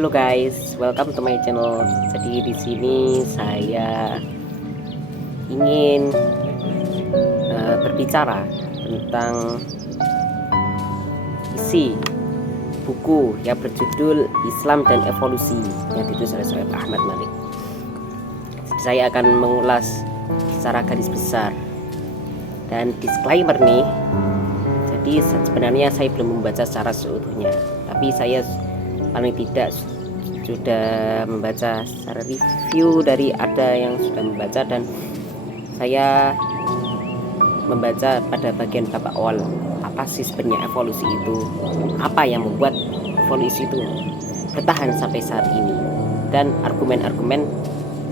Hello guys, welcome to my channel. Jadi di sini saya ingin berbicara tentang isi buku yang berjudul Islam dan Evolusi yang ditulis oleh Sohaib Ahmad Malik. Saya akan mengulas secara garis besar dan disclaimer nih. Jadi sebenarnya saya belum membaca secara seutuhnya, tapi saya paling tidak sudah membaca secara review dari ada yang sudah membaca, dan saya membaca pada bagian bab awal. Apa sih sebenarnya evolusi itu, apa yang membuat evolusi itu bertahan sampai saat ini, dan argumen-argumen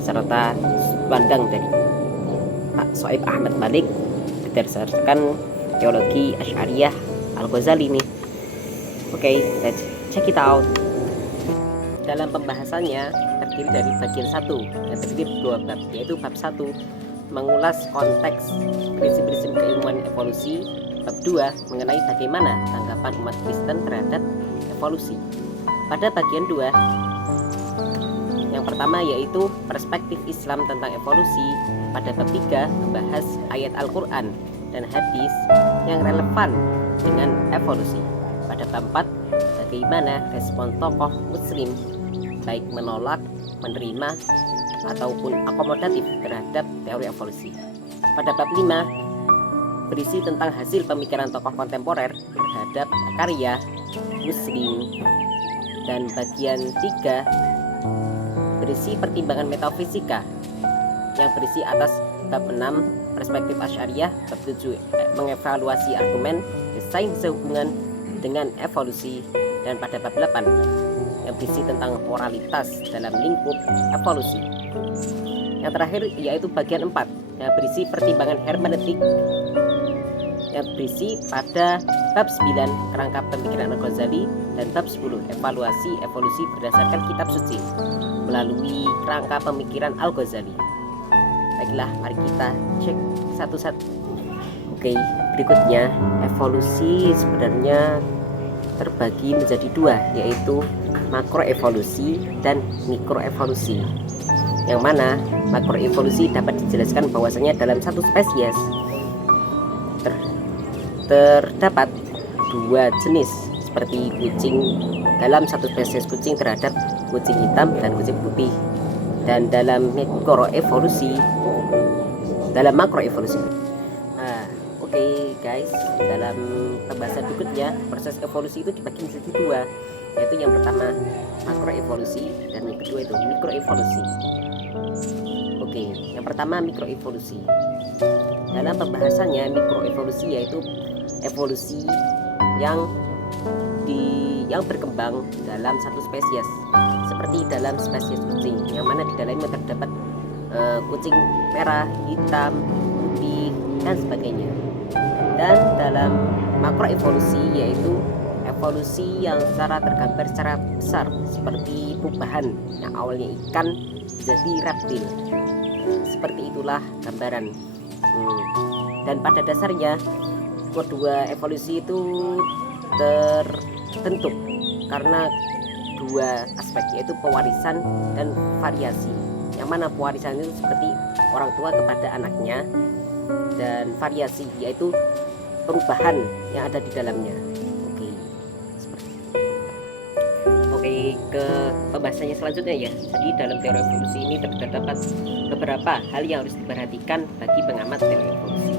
serta pandang dari Pak Sohaib Ahmad Malik berdasarkan teologi Asy'ariyah Al-Ghazali nih. Oke, let's check it out. Dalam pembahasannya terdiri dari bagian 1 yang terdiri dari 2 bab, yaitu bab 1 mengulas konteks prinsip-prinsip keilmuan evolusi, bab 2 mengenai bagaimana tanggapan umat Kristen terhadap evolusi. Pada bagian 2 yang pertama yaitu perspektif Islam tentang evolusi, pada bab 3 membahas ayat Al-Quran dan hadis yang relevan dengan evolusi. Pada bab 4 bagaimana respon tokoh muslim baik menolak, menerima, ataupun akomodatif terhadap teori evolusi. Pada bab 5 berisi tentang hasil pemikiran tokoh kontemporer terhadap karya muslim, dan bagian 3 berisi pertimbangan metafisika yang berisi atas bab 6 perspektif Asy'ariyah, bab 7 mengevaluasi argumen desain sehubungan dengan evolusi, dan pada bab 8 yang berisi tentang moralitas dalam lingkup evolusi. Yang terakhir yaitu bagian 4 yang berisi pertimbangan hermeneutik yang berisi pada bab 9 kerangka pemikiran Al-Ghazali, dan bab 10 evaluasi evolusi berdasarkan kitab suci melalui kerangka pemikiran Al-Ghazali. Baiklah, mari kita cek satu-satu. Oke, berikutnya evolusi sebenarnya terbagi menjadi 2, yaitu makroevolusi dan mikroevolusi. Yang mana makroevolusi dapat dijelaskan bahwasanya dalam satu spesies terdapat 2 jenis seperti kucing, dalam satu spesies kucing terhadap kucing hitam dan kucing putih. Dan dalam makroevolusi. Oke guys, dalam pembahasan berikutnya proses evolusi itu dibagi menjadi 2, yaitu yang pertama makroevolusi dan yang kedua itu mikroevolusi. Oke, yang pertama mikroevolusi. Dalam pembahasannya mikroevolusi yaitu evolusi yang berkembang dalam satu spesies, seperti dalam spesies kucing, yang mana di dalamnya terdapat kucing merah, hitam, putih, dan sebagainya. Dan dalam makroevolusi yaitu evolusi yang secara tergambar secara besar, seperti perubahan yang awalnya ikan jadi reptil. Seperti itulah gambaran. Dan pada dasarnya kedua evolusi itu terbentuk karena 2 aspek, yaitu pewarisan dan variasi. Yang mana pewarisan itu seperti orang tua kepada anaknya, dan variasi yaitu perubahan yang ada di dalamnya. Oke, ke pembahasannya selanjutnya ya. Jadi dalam teori evolusi ini terdapat beberapa hal yang harus diperhatikan bagi pengamat teori evolusi.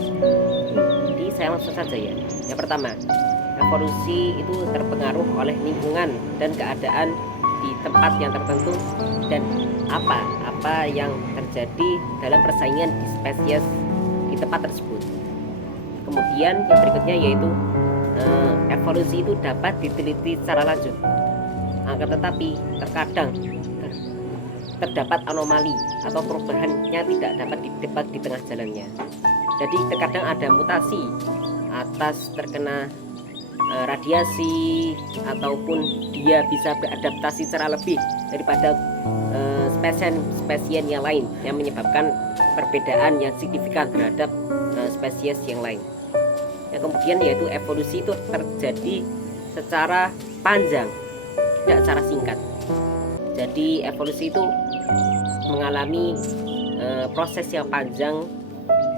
Jadi saya langsung saja ya. Yang pertama, evolusi itu terpengaruh oleh lingkungan dan keadaan di tempat yang tertentu, dan apa yang terjadi dalam persaingan di spesies di tempat tersebut. Kemudian yang berikutnya yaitu evolusi itu dapat diteliti secara lanjut, akan tetapi terkadang terdapat anomali atau perubahannya tidak dapat ditebak di tengah jalannya. Jadi terkadang ada mutasi atas terkena radiasi, ataupun dia bisa beradaptasi secara lebih daripada spesies yang lain, yang menyebabkan perbedaan yang signifikan terhadap spesies yang lain. Yang kemudian yaitu evolusi itu terjadi secara panjang, tidak secara singkat. Jadi evolusi itu mengalami proses yang panjang,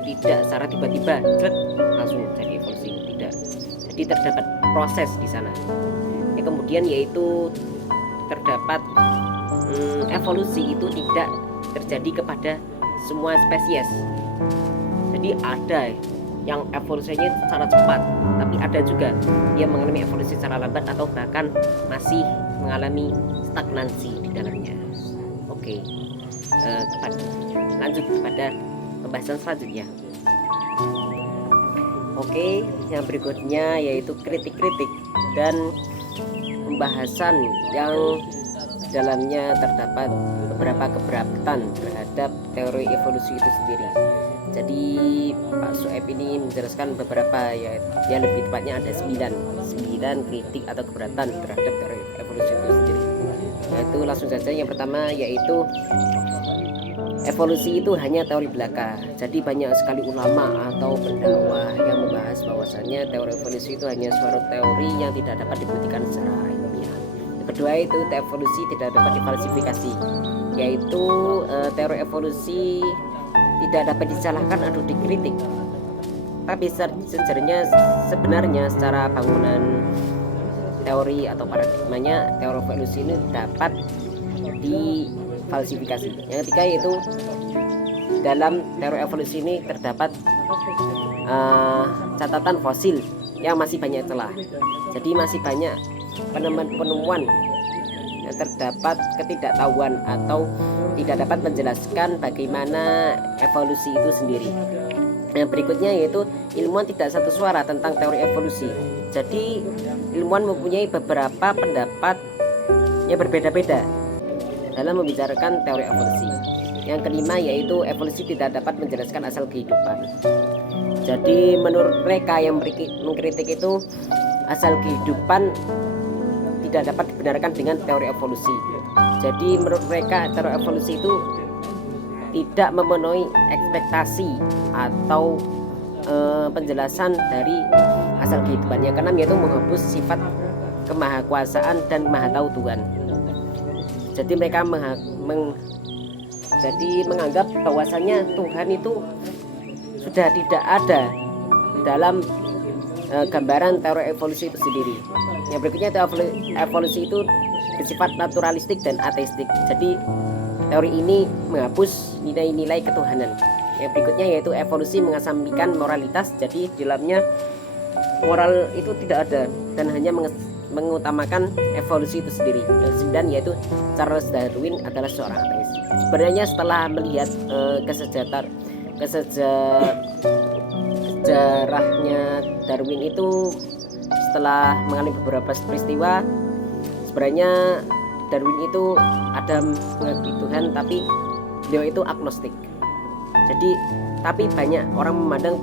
tidak secara tiba-tiba langsung jadi evolusi, tidak. Jadi terdapat proses di sana. Kemudian yaitu terdapat evolusi itu tidak terjadi kepada semua spesies. Jadi ada yang evolusinya secara cepat, tapi ada juga yang mengalami evolusi secara lambat atau bahkan masih mengalami stagnansi di dalamnya. Oke, lanjut kepada pembahasan selanjutnya. Oke, yang berikutnya yaitu kritik-kritik dan pembahasan yang dalamnya terdapat beberapa keberatan terhadap teori evolusi itu sendiri. Jadi Pak Soeb ini menjelaskan beberapa, ya lebih tepatnya ada 9 kritik atau keberatan terhadap teori evolusi itu sendiri. Yaitu langsung saja yang pertama yaitu evolusi itu hanya teori belaka. Jadi banyak sekali ulama atau pendakwah yang membahas bahwasannya teori evolusi itu hanya suatu teori yang tidak dapat dibuktikan secara ilmiah. Yang kedua itu evolusi tidak dapat difalsifikasi, yaitu teori evolusi tidak dapat disalahkan atau dikritik. Tapi sebenarnya secara bangunan teori atau paradigmanya teori evolusi ini dapat difalsifikasi. Yang ketiga yaitu dalam teori evolusi ini terdapat catatan fosil yang masih banyak celah. Jadi masih banyak penemuan yang terdapat ketidaktahuan atau tidak dapat menjelaskan bagaimana evolusi itu sendiri. Yang berikutnya yaitu ilmuwan tidak satu suara tentang teori evolusi. Jadi ilmuwan mempunyai beberapa pendapat yang berbeda-beda dalam membicarakan teori evolusi. Yang kelima yaitu evolusi tidak dapat menjelaskan asal kehidupan. Jadi menurut mereka yang mengkritik itu asal kehidupan tidak dapat dibenarkan dengan teori evolusi. Jadi menurut mereka teori evolusi itu tidak memenuhi ekspektasi atau penjelasan dari asal kehidupan. Yang keenam yaitu menghapus sifat kemahakuasaan dan maha tahu Tuhan. Jadi mereka menganggap bahwasanya Tuhan itu sudah tidak ada dalam gambaran teori evolusi itu sendiri. Yang berikutnya itu evolusi itu bersifat naturalistik dan ateistik. Jadi teori ini menghapus nilai-nilai ketuhanan. Yang berikutnya yaitu evolusi mengesampingkan moralitas. Jadi di dalamnya moral itu tidak ada dan hanya mengutamakan evolusi itu sendiri. Yang sembilan yaitu Charles Darwin adalah seorang ateis. Sebenarnya setelah melihat sejarahnya Darwin itu, setelah mengalami beberapa peristiwa, sebenarnya Darwin itu ada mengakui Tuhan, tapi beliau itu agnostik. Jadi tapi banyak orang memandang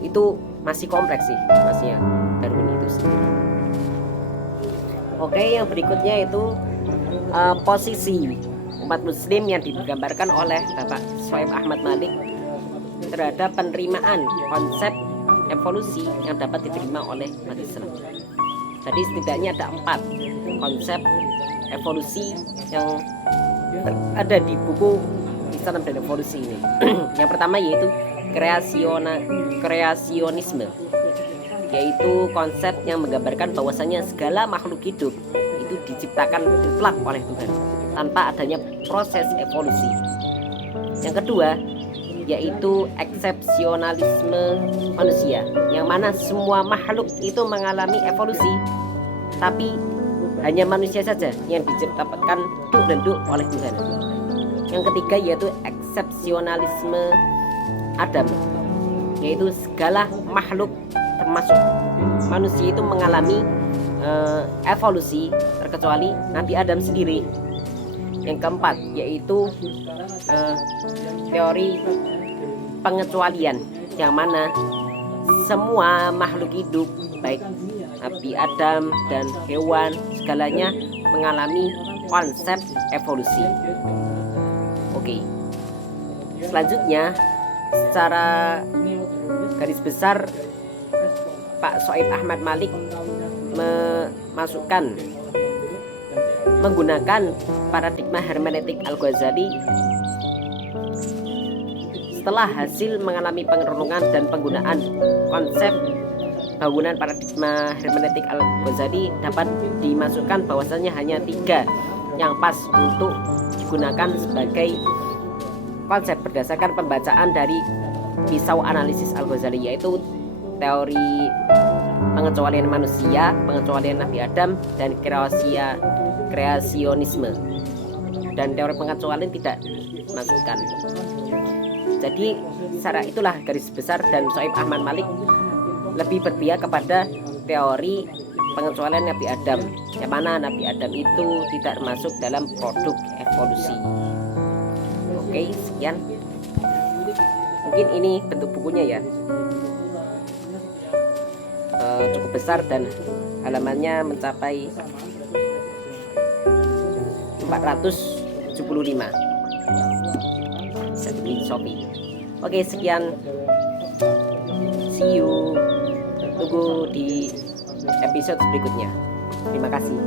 itu masih kompleks sih, masih ya Darwin itu sendiri. Oke, yang berikutnya itu posisi umat muslim yang digambarkan oleh Bapak Soeb Ahmad Malik terhadap penerimaan konsep evolusi yang dapat diterima oleh umat Islam. Jadi setidaknya ada 4 konsep evolusi yang ada di buku Islam dan Evolusi ini. Yang pertama yaitu kreasionisme, yaitu konsep yang menggambarkan bahwasanya segala makhluk hidup itu diciptakan mutlak oleh Tuhan tanpa adanya proses evolusi. Yang kedua yaitu eksepsionalisme manusia, yang mana semua makhluk itu mengalami evolusi, tapi hanya manusia saja yang diciptakan duk dan duk oleh Tuhan. Yang ketiga yaitu eksepsionalisme Adam, yaitu segala makhluk termasuk manusia itu mengalami evolusi terkecuali Nabi Adam sendiri. Yang keempat yaitu teori pengecualian, yang mana semua makhluk hidup baik Nabi Adam dan hewan segalanya mengalami konsep evolusi. Oke. Selanjutnya secara garis besar Pak Soeb Ahmad Malik menggunakan paradigma hermeneutik Al-Ghazali setelah hasil mengalami pengerenungan dan penggunaan konsep bangunan paradigma hermeneutik Al-Ghazali, dapat dimasukkan bahwasanya hanya 3 yang pas untuk digunakan sebagai konsep berdasarkan pembacaan dari pisau analisis Al-Ghazali, yaitu teori pengecualian manusia, pengecualian Nabi Adam, dan kreasionisme. Dan teori pengecualian tidak masukkan. Jadi secara itulah garis besar, dan Sohaib Ahmad Malik lebih berpihak kepada teori pengecualian Nabi Adam, yang mana Nabi Adam itu tidak masuk dalam produk evolusi. Oke, sekian. Mungkin ini bentuk bukunya ya, cukup besar dan halamannya mencapai 475. Bisa dibeli di Shopee. Oke, sekian. See you. Tunggu di episode berikutnya. Terima kasih.